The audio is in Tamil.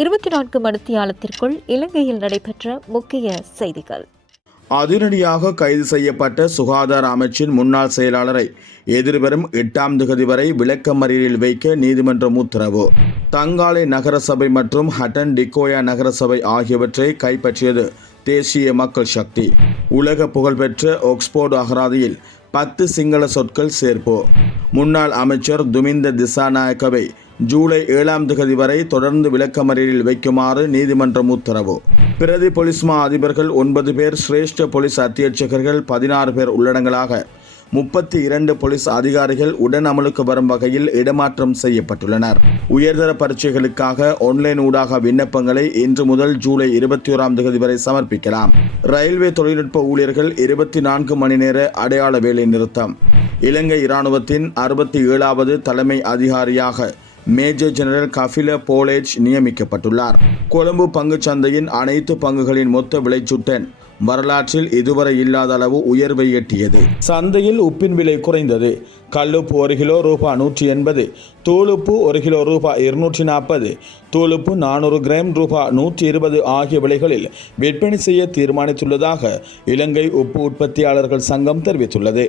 24 மணித்தியாலத்திற்குள் இலங்கையில் நடைபெற்ற முக்கிய செய்திகள். அதிரடியாக கைது செய்யப்பட்ட சுகாதார அமைச்சின் முன்னாள் செயலாளரை எதிர்வரும் 8ஆம் திகதி வரை விளக்கமறியலில் வைக்க நீதிமன்றம் உத்தரவு. தங்காலை நகரசபை மற்றும் ஹட்டன் டிக்கோயா நகரசபை ஆகியவற்றை கைப்பற்றியது தேசிய மக்கள் சக்தி. உலக புகழ்பெற்ற ஆக்ஸ்போர்டு அகராதியில் 10 சிங்கள சொற்கள் சேர்ப்பு. முன்னாள் அமைச்சர் துமிந்த திசாநாயக்கவை ஜூலை 7ஆம் திகதி வரை தொடர்ந்து விளக்கமறியலில் வைக்குமாறு நீதிமன்றம் உத்தரவு. பிரதி பொலிஸ் மா அதிபர்கள் 9 பேர், சிரேஷ்ட போலீஸ் அத்தியட்சகர்கள் 16 பேர் உள்ளடங்கலாக 32 போலீஸ் அதிகாரிகள் உடன் அமலுக்கு வரும் வகையில் இடமாற்றம் செய்யப்பட்டுள்ளனர். உயர்தர பரீட்சைகளுக்காக ஆன்லைன் ஊடாக விண்ணப்பங்களை இன்று முதல் ஜூலை 21ஆம் தேதி வரை சமர்ப்பிக்கலாம். ரயில்வே தொழில்நுட்ப ஊழியர்கள் 24 மணி நேர அடையாள வேலை நிறுத்தம். இலங்கை இராணுவத்தின் 67வது தலைமை அதிகாரியாக மேஜர் ஜெனரல் கபில போலேஜ் நியமிக்கப்பட்டுள்ளார். கொழும்பு பங்குச் சந்தையின் அனைத்து பங்குகளின் மொத்த விலைச்சுட்டன் வரலாற்றில் இதுவரை இல்லாத அளவு உயர்வை எட்டியது. சந்தையில் உப்பின் விலை குறைந்தது. கல்லுப்பு 1 கிலோ ரூபாய் 180, தூளுப்பு 1 கிலோ ரூபாய் 240, தூளுப்பு 400 கிராம் ரூபாய் 120 ஆகிய விலைகளில் விற்பனை செய்ய தீர்மானித்துள்ளதாக இலங்கை உப்பு உற்பத்தியாளர்கள் சங்கம் தெரிவித்துள்ளது.